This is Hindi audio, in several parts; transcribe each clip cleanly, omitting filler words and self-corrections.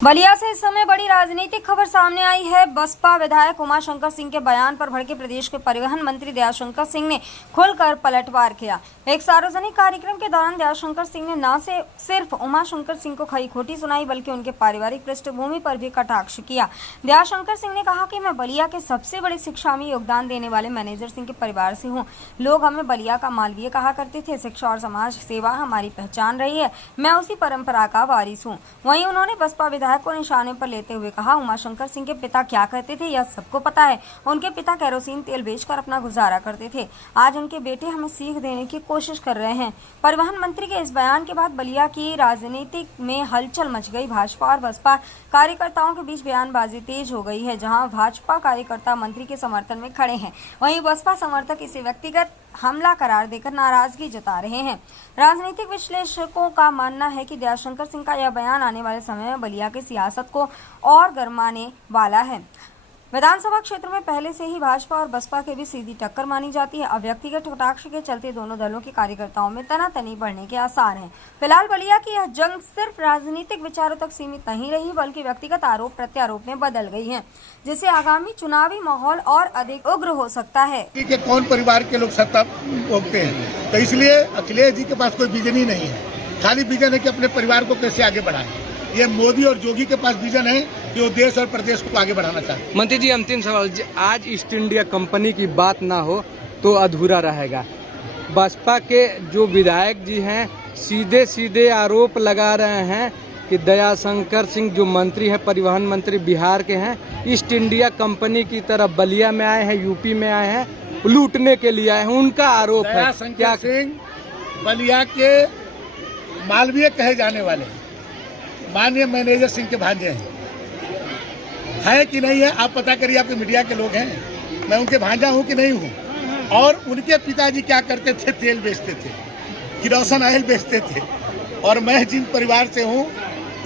बलिया से इस समय बड़ी राजनीतिक खबर सामने आई है। बसपा विधायक उमाशंकर सिंह के बयान पर भड़के प्रदेश के परिवहन मंत्री दयाशंकर सिंह ने खुलकर पलटवार किया। एक सार्वजनिक कार्यक्रम के दौरान दयाशंकर सिंह ने न सिर्फ उमाशंकर सिंह को खरी खोटी सुनाई बल्कि उनके पारिवारिक पृष्ठभूमि पर भी कटाक्ष किया। दयाशंकर सिंह ने कहा कि मैं बलिया के सबसे बड़ी शिक्षा में योगदान देने वाले मैनेजर सिंह के परिवार से हूँ। लोग हमें बलिया का मालवीय कहा करते थे। शिक्षा और समाज सेवा हमारी पहचान रही है। मैं उसी परंपरा का वारिस हूँ। वहीं उन्होंने बसपा विधायक को निशाने पर लेते हुए कहा, उमाशंकर सिंह के पिता क्या करते थे यह सबको पता है। उनके पिता केरोसिन तेल बेचकर अपना गुजारा करते थे। आज उनके बेटे हमें सीख देने की कोशिश कर रहे हैं। परिवहन मंत्री के इस बयान के बाद बलिया की राजनीति में हलचल मच गई। भाजपा और बसपा कार्यकर्ताओं के बीच बयानबाजी तेज हो गई है। जहां भाजपा कार्यकर्ता मंत्री के समर्थन में खड़े हैं, वहीं बसपा समर्थक इसे व्यक्तिगत हमला करार देकर नाराजगी जता रहे हैं। राजनीतिक विश्लेषकों का मानना है कि दयाशंकर सिंह का यह बयान आने वाले समय में बलिया की सियासत को और गरमाने वाला है। विधानसभा क्षेत्र में पहले से ही भाजपा और बसपा के बीच सीधी टक्कर मानी जाती है। अब व्यक्तिगत कटाक्ष के चलते दोनों दलों के कार्यकर्ताओं में तनातनी बढ़ने के आसार हैं। फिलहाल बलिया की यह जंग सिर्फ राजनीतिक विचारों तक सीमित नहीं रही बल्कि व्यक्तिगत आरोप प्रत्यारोप में बदल गई है, जिससे आगामी चुनावी माहौल और अधिक उग्र हो सकता है। कि कौन परिवार के लोग सत्ता भोगते हैं, तो इसलिए अखिलेश जी के पास कोई विजन ही नहीं है। खाली विजन है कि अपने परिवार को कैसे आगे बढ़ाएं। ये मोदी और जोगी के पास विजन है कि वो देश और प्रदेश को आगे बढ़ाना चाहते हैं। मंत्री जी, अंतिम सवाल, आज ईस्ट इंडिया कंपनी की बात ना हो तो अधूरा रहेगा। बसपा के जो विधायक जी हैं सीधे सीधे आरोप लगा रहे हैं कि दयाशंकर सिंह जो मंत्री हैं, परिवहन मंत्री बिहार के हैं, ईस्ट इंडिया कंपनी की तरफ बलिया में आए हैं, यूपी में आए हैं, लूटने के लिए आए हैं। उनका आरोप है। दयाशंकर सिंह बलिया के मालवीय कहे जाने वाले माननीय मैनेजर सिंह के भांजे हैं कि नहीं है आप पता करिए। आपके मीडिया के लोग हैं, मैं उनके भांजा हूं कि नहीं हूं। और उनके पिताजी क्या करते थे? तेल बेचते थे, किरोसिन ऑयल बेचते थे। और मैं जिन परिवार से हूं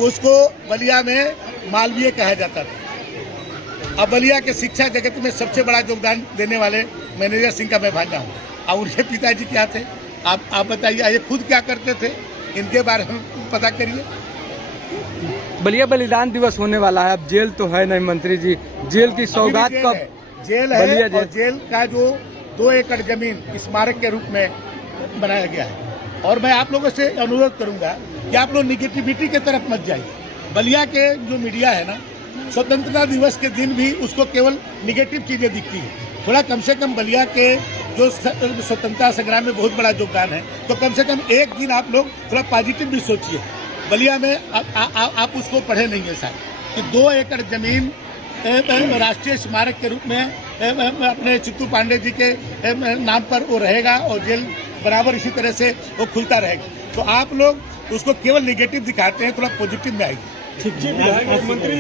उसको बलिया में मालवीय कहा जाता था। अब बलिया के शिक्षा जगत में सबसे बड़ा योगदान देने वाले मैनेजर सिंह का मैं भांजा हूँ। और उनके पिताजी क्या थे आप बताइए। ये खुद क्या करते थे, इनके बारे में पता करिए। बलिया बलिदान दिवस होने वाला है। अब जेल तो है नहीं मंत्री जी, जेल की सौगात कब? जेल है और जेल का जो 2 एकड़ जमीन स्मारक के रूप में बनाया गया है। और मैं आप लोगों से अनुरोध करूंगा कि आप लोग निगेटिविटी की तरफ मत जाइए। बलिया के जो मीडिया है ना, स्वतंत्रता दिवस के दिन भी उसको केवल निगेटिव चीजें दिखती है। थोड़ा कम से कम बलिया के जो स्वतंत्रता संग्राम में बहुत बड़ा योगदान है, तो कम से कम एक दिन आप लोग थोड़ा पॉजिटिव भी सोचिए। बलिया में आप उसको पढ़े नहीं है शायद कि 2 एकड़ जमीन राष्ट्रीय स्मारक के रूप में अपने चित्तू पांडे जी के नाम पर वो रहेगा और जेल बराबर इसी तरह से वो खुलता रहेगा। तो आप लोग उसको केवल नेगेटिव दिखाते हैं, थोड़ा पॉजिटिव में आएगी। ठीक है।